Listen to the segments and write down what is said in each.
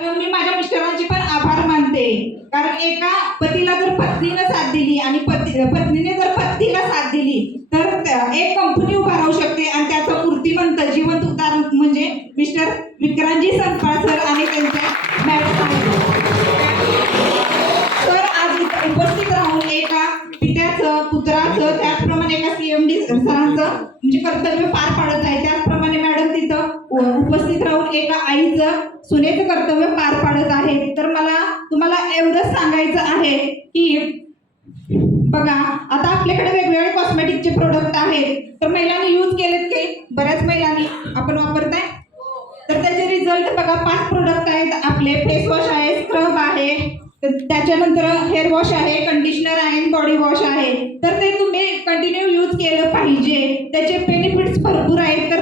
मी माझ्या मिस्टरांचे पण आभार मानते, कारण एका पतीला जर पत्नीने साथ दिली आणि पत्नीने जर पतीला साथ दिली तर एक कंपनी उभा राहू शकते. आणि त्याचं मूर्तिमंत जिवंत उदाहरण म्हणजे मिस्टर विक्रांतजी संकपाळ सर आणि त्यांच्या मॅडम. तर आज इथं उपस्थित राहून एका पित्याचं, पुत्राचं, त्याचप्रमाणे एका CMD सरांचं म्हणजे कर्तव्य पार पाडत आहे, त्याचप्रमाणे मॅडम तिथं उपस्थित राहून एका आईचं, सुनेचं कर्तव्य पार पाडत आहे. तर मला तुम्हाला एवढंच सांगायचं आहे की बघा, आता आपल्याकडे वेगवेगळे कॉस्मेटिकचे प्रोडक्ट आहेत. तर महिलांनी यूज केलेत काही, बऱ्याच महिलांनी आपण वापरताय. तर त्याचे रिझल्ट बघा, 5 प्रोडक्ट आहेत आपले. फेस वॉश आहे, स्क्रब आहे, त्याच्यानंतर हेअर वॉश आहे, कंडिशनर आहे, बॉडी वॉश आहे. तर ते तुम्ही कंटिन्यू यूज केलं पाहिजे. त्याचे बेनिफिट्स भरपूर आहेत. तर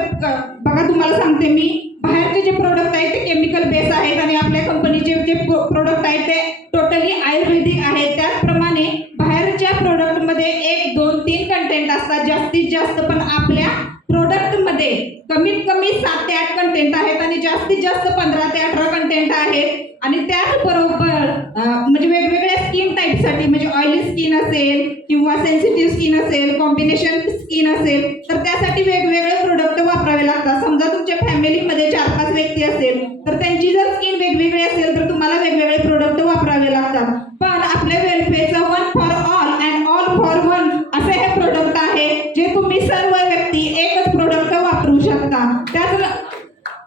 बघा, तुम्हाला सांगते मी, बाहेरचे जे प्रोडक्ट आहेत ते केमिकल बेस आहेत आणि आपल्या कंपनीचे जे प्रोडक्ट आहेत ते टोटली आयुर्वेदिक आहेत. त्याचप्रमाणे बाहेरच्या प्रोडक्टमध्ये 1, 2, 3 कंटेंट असतात जास्तीत जास्त, पण आपल्या प्रोडक्टमध्ये कमीत कमी 7 ते 8 कंटेंट आहेत आणि जास्तीत जास्त 15 ते 18 कंटेंट आहेत. आणि त्याचबरोबर म्हणजे वेगवेगळ्या स्किन टाईपसाठी, म्हणजे ऑइली स्किन असेल किंवा सेन्सिटिव्ह स्किन असेल, कॉम्बिनेशन स्किन असेल, तर त्यासाठी वेगवेगळे प्रोडक्ट वापरावे लागतात. समजा तुमच्या फॅमिलीमध्ये 4-5 व्यक्ती असेल तर त्यांची जर स्किन वेगवेगळी असेल तर तुम्हाला वेगवेगळे प्रोडक्ट वापरावे लागतात. पण आपल्या वेलफेअरचं 1 for all and all for 1 असे हे प्रोडक्ट आहे, जे तुम्ही सर्व व्यक्ती एकच प्रोडक्ट वापरू शकता.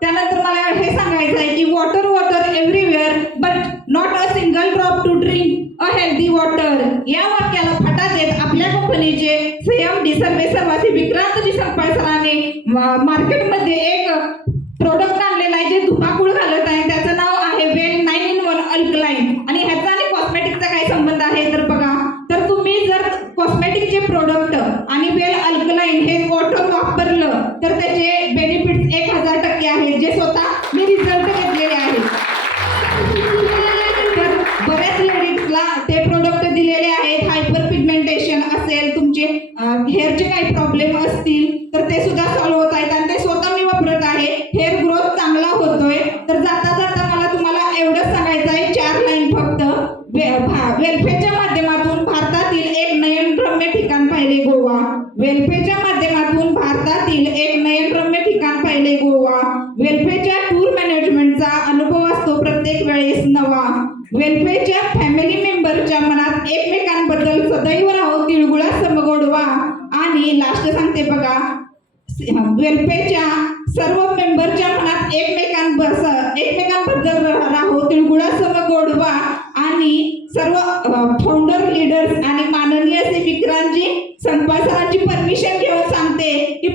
त्यानंतर मला हे सांगायचं आहे की water water everywhere but not a single drop to drink a healthy water. या वाक्याला फाटा देत आपल्या कंपनीचे CMD सर्वेसर्वासी विक्रांतजी संकपाळ सरांनी मार्केटमध्ये एक प्रोडक्ट आणलेला आहे जे धुमाकूळ घालत आहे. त्याचं नाव आहे वेल 9 in 1 अल्कलाइन. आणि ह्याचा आणि कॉस्मेटिकचा काय संबंध आहे तर बघा, तर तुम्ही जर कॉस्मेटिकचे प्रोडक्ट आणि वेल अल्कलाइन हे वॉटर वापरलं तर त्याचे बेनिफिट्स 1000% आहेत, जे स्वतः मी रिझल्ट घेतलेले आहेत. तर बऱ्याच लेडीजला ते प्रोडक्ट दिलेले आहेत. हायपर पिगमेंटेशन असेल, तुमचे हेअरचे काही प्रॉब्लेम असतील तर ते सुद्धा सॉल्व्ह होत आहेत आणि ते स्वतः मी वापरत आहे. हेअर ग्रोथ चांगला होतोय. तर जाता जाता मला तुम्हाला एवढंच सांगायचं आहे, 4 लाईन फक्त. वेलफेअरच्या माध्यमातून भारतातील एक नयनरम्य ठिकाण पाहिले गोवा. वेलफेअरच्या माध्यमातून भारतातील एक नयनरम्य ठिकाण पाहिले गोवा. वेलफेअरच्या टूर मॅनेजमेंटचा अनुभव असतो प्रत्येक वेळेस नवा. वेलफेअरच्या फॅमिली मेंबरच्या मनात एकमेकांबद्दल सदैव राहो तिळगुळा समगोडवा. आणि लास्ट सांगते बघा, वेलफेअरच्या सर्व मेंबरच्या मनात एकमेकांबद्दल राहो तिळगुळा समगोडवा. आणि सर्व फाउंडर, लीडर्स आणि माननीय श्री विक्रांतजी संकपाळ सरांची परमिशन घेऊन सांगते की